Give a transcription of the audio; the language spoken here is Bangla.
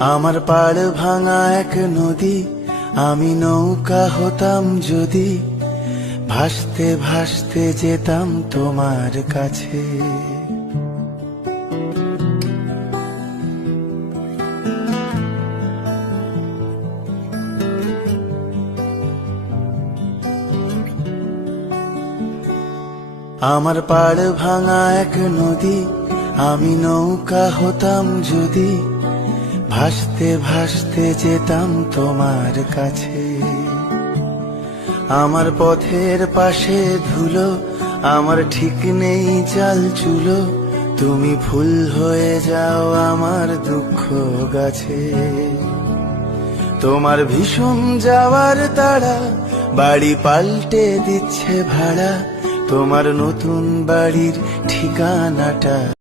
আমার পাড় ভাঙা এক নদী, আমি নৌকা হতাম যদি, ভাসতে ভাসতে যেতাম তোমার কাছে। আমার পাড় ভাঙা এক নদী, আমি নৌকা হতাম যদি, ভাসতে ভাসতে যেতাম তোমার কাছে। আমার পথের পাশে ধুলো, আমার ঠিক নেই চাল চুলো, তুমি ফুল হয়ে যাও আমার দুঃখ গাছে। তোমার ভীষণ যাওয়ার তাড়া, বাড়ি পাল্টে দিচ্ছে ভাড়া, তোমার নতুন বাড়ির ঠিকানাটা